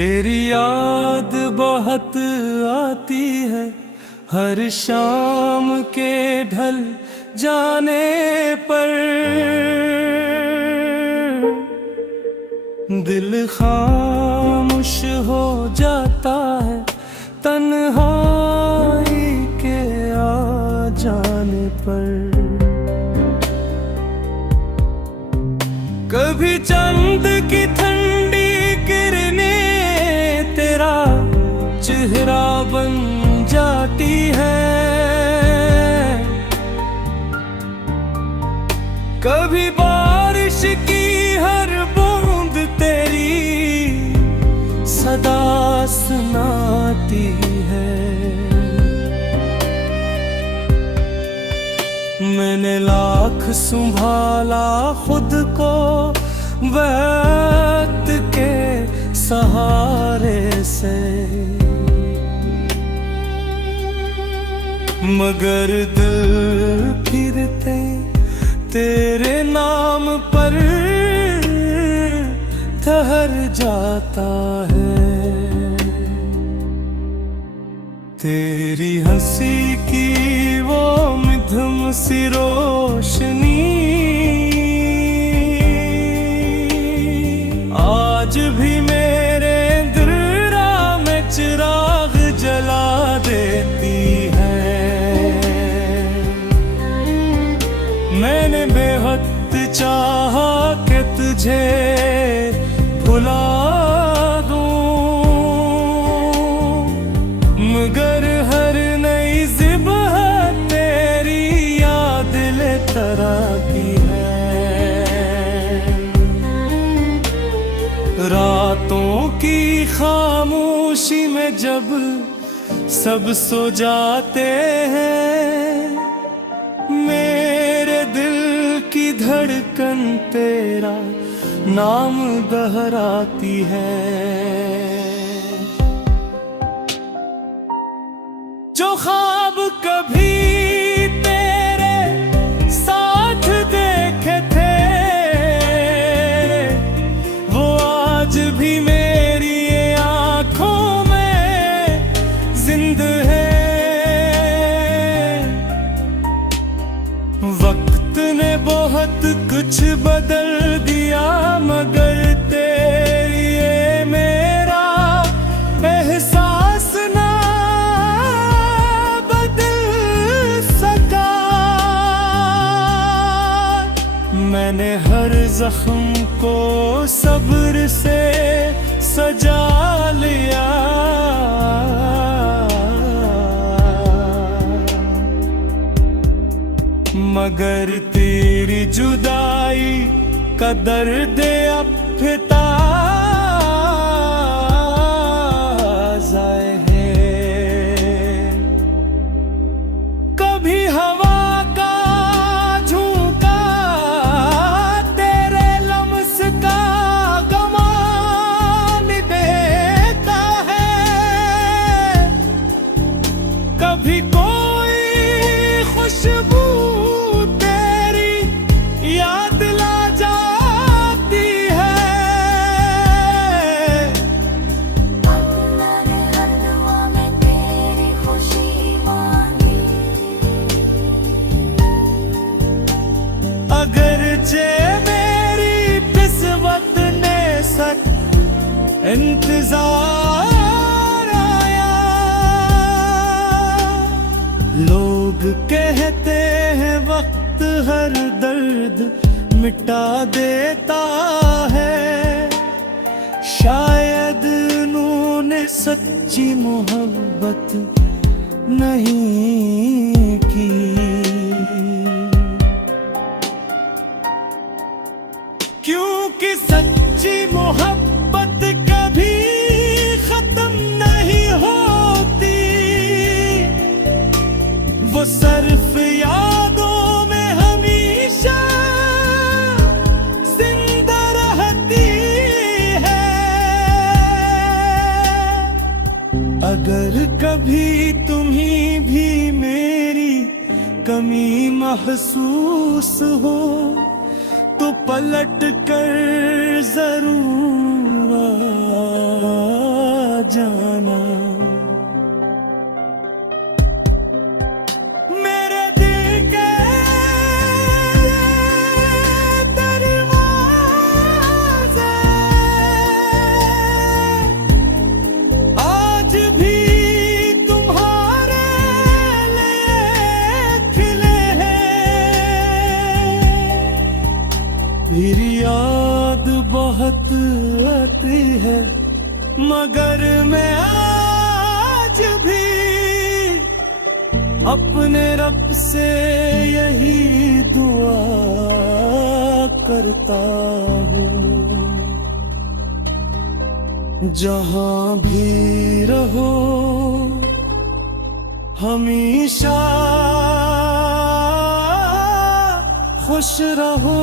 तेरी याद बहुत आती है हर शाम के ढल जाने पर। दिल खामोश हो जाता है तन्हाई के आ जाने पर। कभी चंद की ठंडी किरणें तेरा चेहरा बन जाती है। कभी बारिश की हर बूंद तेरी सदा सुनाती है। मैंने लाख संभाला खुद को वक्त के सहारे से, मगर दिल फिरते तेरे नाम पर ठहर जाता है। तेरी हंसी की वो मध्यम सी रोशनी आज भी मेरे दिल में चिराग जला देती है। मैंने बेहद चाहा कि तुझे भुला दूं, मगर हर नई ज़िबह तेरी याद ले तराकी है। रातों की खामोशी में जब सब सो जाते हैं, मेरे दिल की धड़कन तेरा नाम दोहराती है। जो ख्वाब कभी तेरे साथ देखे थे वो आज भी मेरी आंखों में जिंदा है। वक्त ने बहुत कुछ बदल दिया मगर तेरी ये मेरा एहसास ना बदल सका। मैंने हर जख्म को सब्र से सजा लिया, मगर तेरी जुदाई का दर्द अब भी ताज़ा है। कभी हवा का झोंका तेरे लम्स का गमान देता है, कभी कोई खुशबू याद ला जाती है। अल्लाह ने हर दुआ में तेरी खुशी मांगी, अगरचे मेरी किस्मत ने सच इंतजार आया। लोग कहते हैं वक्त हर दर्द मिटा देता है, शायद उन्होंने सच्ची मोहब्बत नहीं की। क्योंकि सच्ची मोहब्बत कभी खत्म नहीं होती, वो सिर्फ यादों में हमेशा जिंदा रहती है। अगर कभी तुम्हें भी मेरी कमी महसूस हो तो पलट कर जरूर जाना। मेरे दिल के दरवाजे आज भी तुम्हारे लिए खिले हैं। फिर याद बहुत आती है मगर मैं आज भी अपने रब से यही दुआ करता हूँ, जहाँ भी रहो हमेशा खुश रहो।